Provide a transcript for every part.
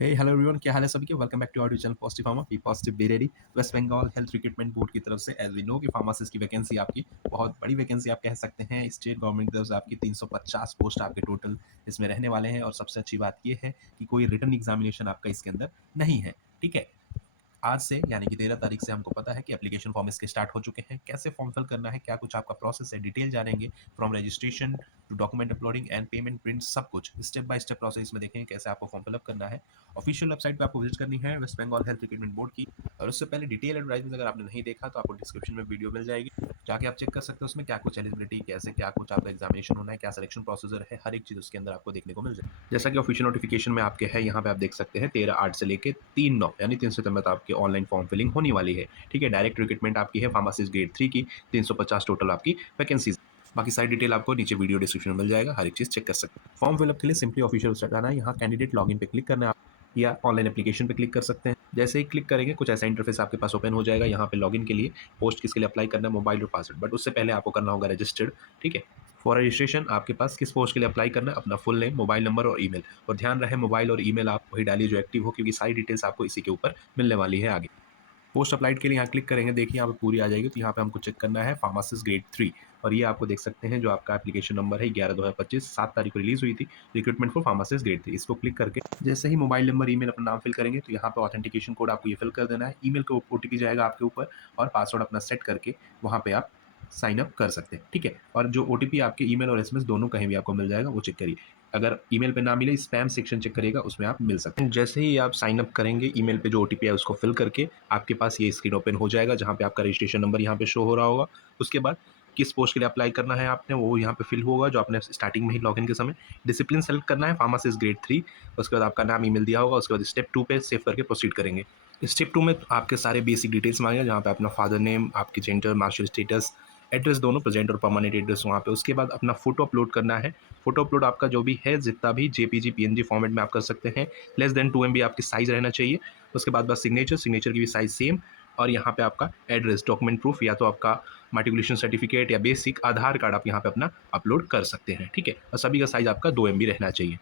Hello everyone, क्या हाल है सभी के। Welcome back to our channel positive pharma be positive be ready. West Bengal health recruitment board की तरफ से एज वी नो कि फार्मासिस्ट की वैकेंसी आपकी बहुत बड़ी वैकेंसी आप कह सकते हैं। स्टेट गवर्नमेंट की तरफ से आपकी 350 पोस्ट आपके टोटल इसमें रहने वाले हैं। और सबसे अच्छी बात यह है कि कोई रिटन एग्जामिनेशन आपका इसके अंदर नहीं है। ठीक है, आज से यानी कि 13 तारीख से हमको पता है कि एप्लीकेशन फॉर्म इसके स्टार्ट हो चुके हैं। कैसे फॉर्म फिल करना है, क्या कुछ आपका प्रोसेस है, डिटेल जानेंगे। From registration to document uploading and payment print, सब कुछ स्टेप बाय स्टेप प्रोसेस में देखेंगे कैसे आपको फॉर्म फिलअप करना है। ऑफिशियल वेबसाइट पे आपको विजिट करनी है West Bengal health recruitment board की। और उससे पहले डिटेल एडवर्टाइजमेंट अगर आपने नहीं देखा तो आपको डिस्क्रिप्शन में वीडियो मिल जाएगी, जाके आप चेक कर सकते हो। उसमें क्या कुछ एलिजिबिलिटी, कैसे क्या कुछ आपका एग्जामिनेशन होना है, क्या सिलेक्शन प्रोसीजर है, हर एक चीज़ उसके अंदर आपको देखने को मिल जाए। जैसा कि ऑफिशियल नोटिफिकेशन में आपके है, यहाँ पे आप देख सकते हैं 13/8 से लेके 3/9 यानी 3 सितंबर तक आपकी ऑनलाइन फॉर्म फिलिंग होने वाली है। ठीक है, डायरेक्ट रिक्रूटमेंट आपकी है फार्मासिस्ट ग्रेड 3 की। 350 टोटल आपकी वैकेंसीज। बाकी सारी डिटेल आपको नीचे वीडियो डिस्क्रिप्शन में मिल जाएगा, हर एक चीज़ चेक कर सकते हैं। फॉर्म फिलअप के लिए सिंपली ऑफिशियल वेबसाइट आना है, यहाँ कैंडिडेट लॉगिन पे क्लिक करना है या ऑनलाइन एप्लीकेशन पे क्लिक कर सकते हैं। जैसे ही क्लिक करेंगे कुछ ऐसा इंटरफेस आपके पास ओपन हो जाएगा। यहाँ पे लॉगिन के लिए पोस्ट किसके लिए अप्लाई करना है, मोबाइल और पासवर्ड, बट उससे पहले आपको करना होगा रजिस्टर्ड। ठीक है, फॉर रजिस्ट्रेशन आपके पास किस पोस्ट के लिए अप्लाई करना है, अपना फुल नेम, मोबाइल नंबर और ईमेल। और ध्यान रहे मोबाइल और ईमेल आप वही डालिए जो एक्टिव हो, क्योंकि सारी डिटेल्स आपको इसी के ऊपर मिलने वाली है आगे। पोस्ट अप्लाइड के लिए यहाँ क्लिक करेंगे, देखिए यहाँ पे पूरी आ जाएगी। तो यहाँ पे हमको चेक करना है फार्मासिस्ट ग्रेड 3। और ये आपको देख सकते हैं जो आपका एप्लीकेशन नंबर है 11/2025, 7 तारीख को रिलीज हुई थी, रिक्रूटमेंट फॉर फार्मासिस्ट ग्रेड 3। इसको क्लिक करके जैसे ही मोबाइल नंबर, ईमेल, अपना नाम फिल करेंगे तो यहाँ पे ऑथेंटिकेशन कोड आपको ये फिल कर देना है। ईमेल को ओटीपी जाएगा आपके ऊपर, और पासवर्ड अपना सेट करके वहाँ पे आप साइन अप कर सकते हैं। ठीक है, और जो ओटीपी आपके ईमेल और एसएमएस दोनों कहीं भी आपको मिल जाएगा, वो चेक करिए। अगर ईमेल पे ना मिले, स्पैम सेक्शन चेक करिएगा, उसमें आप मिल सकते हैं। जैसे ही आप साइन अप करेंगे, ईमेल पे जो ओटीपी है उसको फिल करके आपके पास ये स्क्रीन ओपन हो जाएगा, जहाँ पे आपका रजिस्ट्रेशन नंबर यहाँ पे शो हो रहा होगा। उसके बाद किस पोस्ट के लिए अप्लाई करना है आपने, वो यहाँ पे फिल होगा जो आपने स्टार्टिंग में ही लॉगिन के समय। डिसिप्लिन सेलेक्ट करना है फार्मासिस्ट ग्रेड 3। उसके बाद आपका नाम, ईमेल दिया होगा। उसके बाद स्टेप 2 पे सेव करके प्रोसीड करेंगे। स्टेप 2 में आपके सारे बेसिक डिटेल्स मांगेगा, जहाँ पे अपना फादर नेम, आपकी जेंडर, मार्शल स्टेटस, एड्रेस दोनों प्रेजेंट और परमानेंट एड्रेस वहाँ पे। उसके बाद अपना फोटो अपलोड करना है। फोटो अपलोड आपका जो भी है, जितना भी जेपीजी पीएनजी फॉर्मेट में आप कर सकते हैं। लेस देन 2 MB आपकी साइज रहना चाहिए। उसके बाद बस सिग्नेचर की भी साइज सेम। और यहाँ पे आपका एड्रेस, डॉक्यूमेंट प्रूफ, या तो आपका मार्टिकुलेशन सर्टिफिकेट या बेसिक आधार कार्ड आप यहाँ पे अपना अपलोड कर सकते हैं। ठीक है, और सभी का साइज आपका 2 MB रहना चाहिए।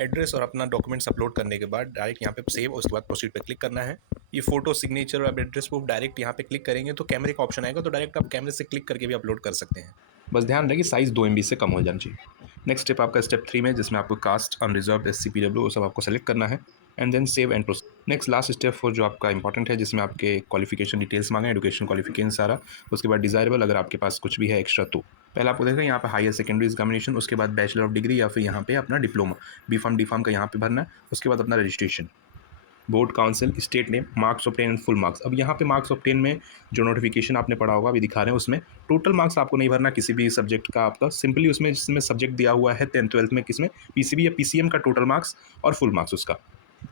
एड्रेस और अपना डॉक्यूमेंट्स अपलोड करने के बाद डायरेक्ट यहाँ पे सेव, उसके बाद प्रोसीड पे क्लिक करना है। ये फोटो, सिग्नेचर और एड्रेस प्रूफ डायरेक्ट यहाँ पे क्लिक करेंगे तो कैमरे का ऑप्शन आएगा, तो डायरेक्ट आप कैमरे से क्लिक करके भी अपलोड कर सकते हैं। बस ध्यान रहे कि साइज 2 MB से कम हो जाना चाहिए। नेक्स्ट स्टेप आपका स्टेप 3 में, जिसमें आपको कास्ट, अनरिजर्व, SC, PW वो सब आपको सेलेक्ट करना है। And then save and proceed. Next last step for जो आपका इंपॉर्टेंट है, जिसमें आपके क्वालिफिकेशन डिटेल्स मांगे, एजुकेशन क्वालिफिकेशन सारा। उसके बाद डिजायरेबल, अगर आपके पास कुछ भी है एक्स्ट्रा तो। पहले आपको देखा यहाँ पे हायर सेकेंडरी एग्जामिनेशन, उसके बाद बैचलर ऑफ डिग्री या फिर यहाँ पे अपना डिप्लोमा, B.Pharm D.Pharm का यहाँ पे भरना है। उसके बाद अपना registration, board, council, state name, marks obtain and full marks. अब यहाँ पे मार्क्स ऑब्टेन में जो नोटिफिकेशन आपने पढ़ा होगा अभी दिखा रहे हैं, उसमें टोटल मार्क्स आपको नहीं भरना किसी भी सब्जेक्ट का आपका। सिंपली उसमें जिसमें सब्जेक्ट दिया हुआ है 10th 12th में, किसमें पीसीबी या पीसीएम का टोटल मार्क्स और फुल मार्क्स उसका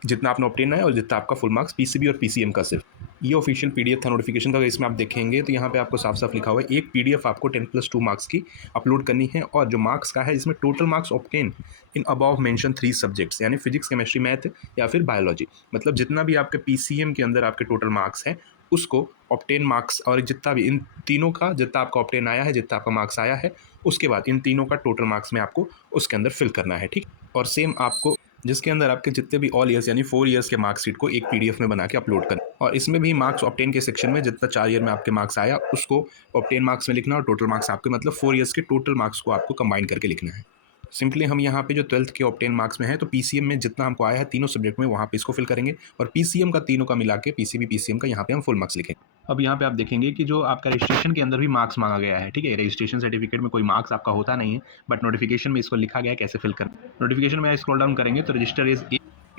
जितना आपने ऑब्टेन है, और जितना आपका फुल मार्क्स पीसीबी और पीसीएम का सिर्फ। ये ऑफिशियल पीडीएफ था नोटिफिकेशन का। इसमें आप देखेंगे तो यहाँ पे आपको साफ साफ लिखा हुआ है एक पीडीएफ आपको 10+2 मार्क्स की अपलोड करनी है। और जो मार्क्स का है, इसमें total marks obtain in above mention 3 subjects, यानी फिजिक्स, केमिस्ट्री, मैथ या फिर बायोलॉजी। मतलब जितना भी आपके पीसीएम के अंदर आपके टोटल मार्क्स हैं, उसको ऑब्टेन मार्क्स, और जितना भी इन तीनों का जितना आपका ऑब्टेन आया है, जितना आपका मार्क्स आया है, उसके बाद इन तीनों का टोटल मार्क्स में आपको उसके अंदर फिल करना है। ठीक, और सेम आपको जिसके अंदर आपके जितने भी ऑल ईयर्स यानी 4 ईयर्स के मार्कशीट को एक पीडीएफ में बना के अपलोड करना। और इसमें भी मार्क्स ऑब्टेन के सेक्शन में जितना 4 ईयर में आपके मार्क्स आया, उसको ऑब्टेन मार्क्स में लिखना, और टोटल मार्क्स आपके मतलब 4 ईयर्स के टोटल मार्क्स को आपको कंबाइन करके लिखना है। सिंपली हम यहाँ पे जो 12th के ऑब्टेन मार्क्स में है, तो पीसीएम में जितना हमको आया है तीनों सब्जेक्ट में, वहाँ पे इसको फिल करेंगे। और पीसीएम का तीनों का मिला के पीसीबी पीसीएम का यहाँ पे हम फुल मार्क्स लिखेंगे। अब यहाँ पे आप देखेंगे कि जो आपका रजिस्ट्रेशन के अंदर भी मार्क्स मांगा गया है। ठीक है, रजिस्ट्रेशन सर्टिफिकेट में कोई मार्क्स आपका होता नहीं है, बट नोटिफिकेशन में इसको लिखा गया है कैसे फिल करना। नोटिफिकेशन में स्क्रॉल डाउन करेंगे तो register is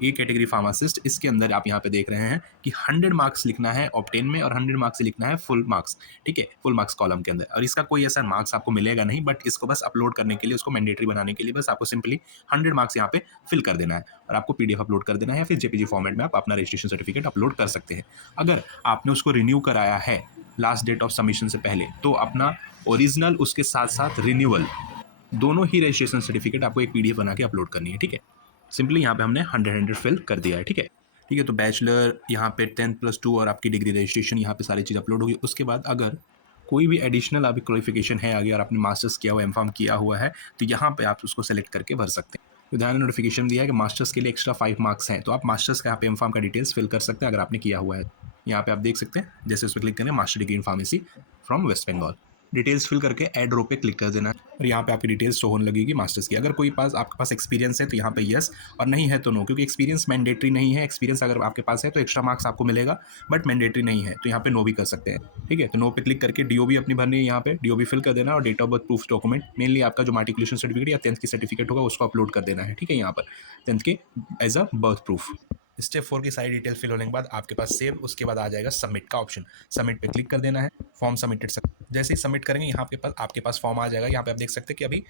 A category pharmacist, इसके अंदर आप यहाँ पे देख रहे हैं कि 100 मार्क्स लिखना है ऑब्टेन में, और 100 मार्क्स से लिखना है फुल मार्क्स। ठीक है, फुल मार्क्स कॉलम के अंदर। और इसका कोई ऐसा मार्क्स आपको मिलेगा नहीं, बट इसको बस अपलोड करने के लिए, उसको मैंडेटरी बनाने के लिए बस आपको सिंपली 100 मार्क्स यहाँ पे फिल कर देना है, और आपको पीडीएफ अपलोड कर देना है, फिर जेपीजी फॉर्मेट में आप अपना रजिस्ट्रेशन सर्टिफिकेट अपलोड कर सकते हैं। अगर आपने उसको रिन्यू कराया है लास्ट डेट ऑफ सबमिशन से पहले, तो अपना ओरिजिनल उसके साथ साथ रिन्यूअल दोनों ही रजिस्ट्रेशन सर्टिफिकेट आपको एक पीडीएफ बना के अपलोड करनी है। ठीक है, सिंपली यहाँ पे हमने 100 फिल कर दिया है। ठीक है, ठीक है, तो बैचलर यहाँ पे 10+2 और आपकी डिग्री रजिस्ट्रेशन यहाँ पे सारी चीज़ अपलोड होगी। उसके बाद अगर कोई भी एडिशनल अभी क्वालिफिकेशन है आगे, और आपने मास्टर्स किया हुआ, एमफार्म किया हुआ है, तो यहाँ पे आप उसको सेलेक्ट करके भर सकते हैं। तो ध्यान नोटिफिकेशन दिया है कि मास्टर्स के लिए एक्स्ट्रा 5 मार्क्स हैं, तो आप मास्टर्स का यहाँ पे एम-फार्म का डिटेल्स फिल कर सकते हैं अगर आपने किया हुआ है। यहाँ पे आप देख सकते हैं, जैसे उस पर क्लिक करें master degree in pharmacy from West Bengal. Details fill करके ऐड रो पे क्लिक कर देना है और यहाँ पे आपकी डिटेल्स शो होने लगेगी मास्टर्स की। अगर कोई आपके पास एक्सपीरियंस है तो यहाँ पे यस, और नहीं है तो नो, क्योंकि एक्सपीरियंस मैंडेटरी नहीं है। एक्सपीरियंस अगर आपके पास है तो एक्स्ट्रा मार्क्स आपको मिलेगा, बट मैंडेटरी नहीं है, तो यहाँ पे नो भी कर सकते हैं। ठीक है, तो नो पे क्लिक करके डीओबी अपनी भरनी है, यहाँ पे डीओबी फिल कर देना और date of birth proof document, mainly आपका जो मार्टिकुलेशन सर्टिफिकेट या 10th की सर्टिफिकेट होगा उसको अपलोड कर देना है। ठीक है, यहाँ पर 10th के as a birth proof. Step 4 की सारी डिटेल फिल होने के बाद आपके पास सेव, उसके बाद आ जाएगा सबमिट का ऑप्शन। सबमिट पे क्लिक कर देना है, फॉर्म सबमिटेड। जैसे ही सबमिट करेंगे यहाँ आपके पास फॉर्म आ जाएगा। यहाँ पे आप देख सकते हैं कि अभी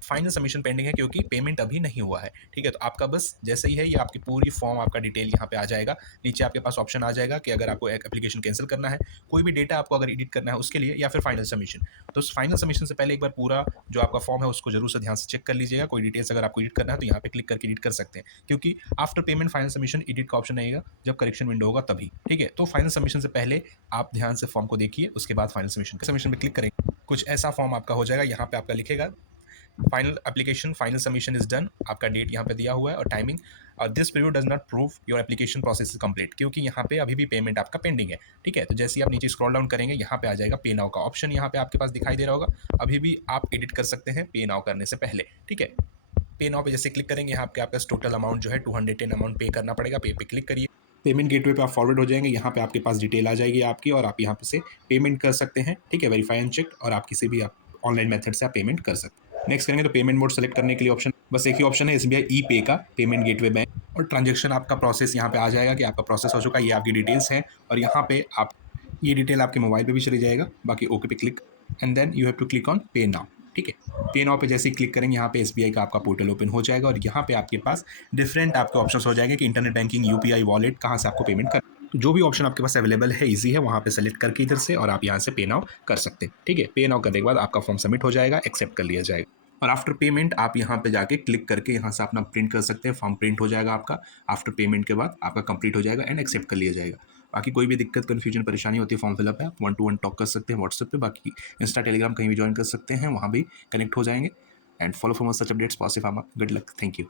फाइनल सबमिशन पेंडिंग है क्योंकि पेमेंट अभी नहीं हुआ है। ठीक है, तो आपका बस जैसे ही है ये आपकी पूरी फॉर्म आपका डिटेल यहाँ पे आ जाएगा। नीचे आपके पास ऑप्शन आ जाएगा कि अगर आपको एक एप्लीकेशन कैंसिल करना है, कोई भी डेटा आपको अगर एडिट करना है उसके लिए, या फिर फाइनल सबमिशन। तो फाइनल सबमिशन से पहले एक बार पूरा जो आपका फॉर्म है उसको जरूर से ध्यान से चेक कर लीजिएगा। कोई डिटेल्स अगर आपको एडिट करना है तो यहाँ पे क्लिक करके एडिट कर सकते हैं, क्योंकि after payment final submission edit का ऑप्शन आएगा जब करेक्शन विंडो होगा तभी। ठीक है, तो फाइनल सबमिशन से पहले आप ध्यान से फॉर्म को देखिए, उसके बाद फाइनल सबमिशन पे क्लिक करेंगे। कुछ ऐसा फॉर्म आपका हो जाएगा। यहाँ पे आपका लिखेगा final application final submission is done, आपका डेट यहाँ पे दिया हुआ है और टाइमिंग। और this period does not prove your application process is complete, क्योंकि यहाँ पे अभी भी पेमेंट आपका पेंडिंग है। ठीक है, तो जैसे ही आप नीचे स्क्रॉल डाउन करेंगे यहाँ पे आ जाएगा पे नाउ का ऑप्शन, यहाँ पे आपके पास दिखाई दे रहा होगा। अभी भी आप एडिट कर सकते हैं पे नाउ करने से पहले। ठीक है, पे नाउ पे जैसे क्लिक करेंगे यहाँ पे आपका टोटल अमाउंट जो है 210 अमाउंट पे करना पड़ेगा। पे क्लिक करिए, पेमेंट गेटवे पे आप फॉरवर्ड हो जाएंगे। यहाँ पे आपके पास डिटेल आ जाएगी आपकी और आप यहाँ पे से पेमेंट कर सकते हैं। ठीक है, वेरीफाई एंड चेक, और आप किसी भी आप ऑनलाइन मेथड से आप पेमेंट कर सकते हैं। नेक्स्ट करेंगे तो पेमेंट मोड सेलेक्ट करने के लिए ऑप्शन बस एक ही ऑप्शन है, एसबीआई ई पे का पेमेंट गेटवे बैंक, और ट्रांजेक्शन आपका प्रोसेस यहाँ पे आ जाएगा कि आपका प्रोसेस हो चुका है। ये आपकी डिटेल्स हैं और यहाँ पे आप ये डिटेल आपके मोबाइल पे भी चली जाएगा। बाकी ओके पे click and then you have to click on pay now. ठीक है, पे नाउ पे जैसे ही क्लिक करेंगे यहाँ पे एसबीआई का आपका पोर्टल ओपन हो जाएगा और यहाँ पे आपके पास डिफरेंट आपके ऑप्शंस हो जाएंगे कि इंटरनेट बैंकिंग, यूपीआई, वॉलेट, कहाँ से आपको पेमेंट कर। तो जो भी ऑप्शन आपके पास अवेलेबल है, इजी है, वहाँ पे सेलेक्ट करके इधर से और आप यहाँ से पे नाउ कर सकते हैं। ठीक है, पे नाउ करने के बाद आपका फॉर्म सबमिट हो जाएगा, एक्सेप्ट कर लिया जाएगा। और आफ्टर पेमेंट आप यहाँ पे जाके क्लिक करके यहाँ से अपना प्रिंट कर सकते हैं। फॉर्म प्रिंट हो जाएगा आपका, आफ्टर पेमेंट के बाद आपका कंप्लीट हो जाएगा एंड एक्सेप्ट कर लिया जाएगा। बाकी कोई भी दिक्कत, कन्फ्यूजन, परेशानी होती है फॉर्म फिलअप है, आप 1-to-1 टॉक कर सकते हैं व्हाट्सएप पे। बाकी इंस्टा, टेलीग्राम कहीं भी ज्वाइन कर सकते हैं, वहाँ भी कनेक्ट हो जाएंगे। And follow for more such updates, possible. Good luck, thank you.